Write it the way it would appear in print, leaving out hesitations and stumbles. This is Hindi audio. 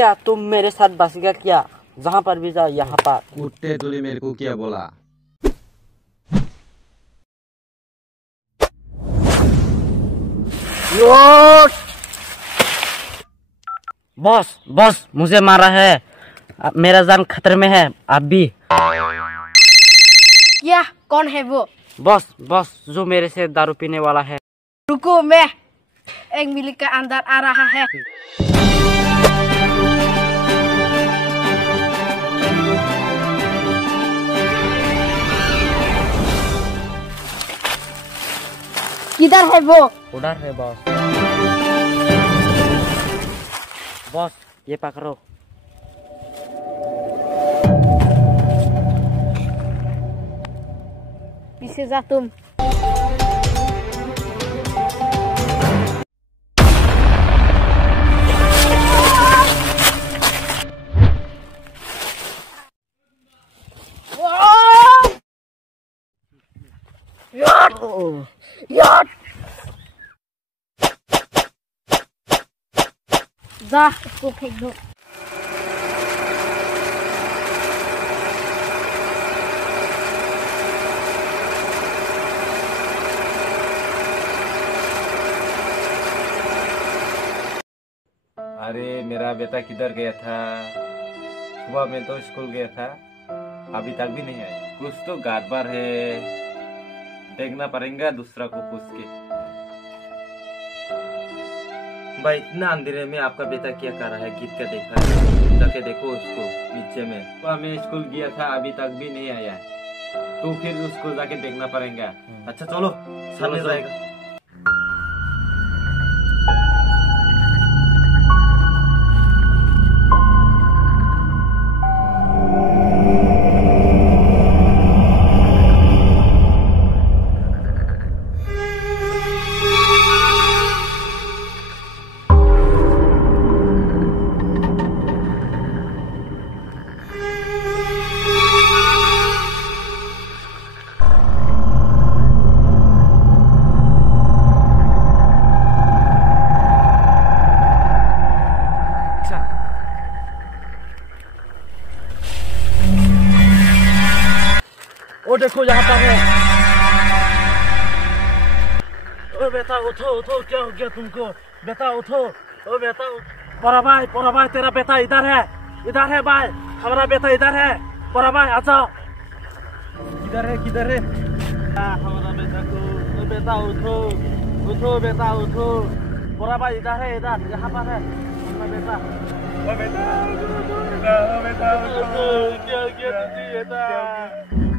क्या तुम मेरे साथ बसेगा क्या? जहाँ पर भी जाओ यहाँ पर। कुत्ते तूने मेरे को क्या बोला? बॉस बॉस मुझे मारा है, मेरा जान खतरे में है अब भी। क्या? कौन है वो? बॉस बॉस जो मेरे से दारू पीने वाला है। रुको, मैं 1 मिनट के अंदर आ रहा है। किधर है वो? उधर है बॉस। बॉस ये पकड़ो। पीछे जा तुम। जा उसको फेंक दो। अरे मेरा बेटा किधर गया था? सुबह में तो स्कूल गया था, अभी तक भी नहीं आया। कुछ तो गड़बड़ है, देखना पड़ेगा दूसरा को पूछ के। भाई इतना अंधेरे में आपका बेटा क्या कर रहा है? गीत का देख रहा है, जाके देखो उसको नीचे में। सुबह में स्कूल गया था, अभी तक भी नहीं आया, तो फिर उसको जाके देखना पड़ेगा। अच्छा चलो सामने जाएगा। ओ देखो यहाँ पर है। ओ बेटा उठो उठो, क्या हो गया तुमको? बेटा उठो, ओ बेटा। परा भाई तेरा बेटा इधर है भाई, हमारा बेटा इधर है। परा भाई आ जाओ। किधर है हमारा बेटा को? ओ बेटा उठो बेटा उठो। परा भाई इधर है, यहाँ पर है हमारा बेटा। ओ बेटा क्या हो गया तुझे बेटा?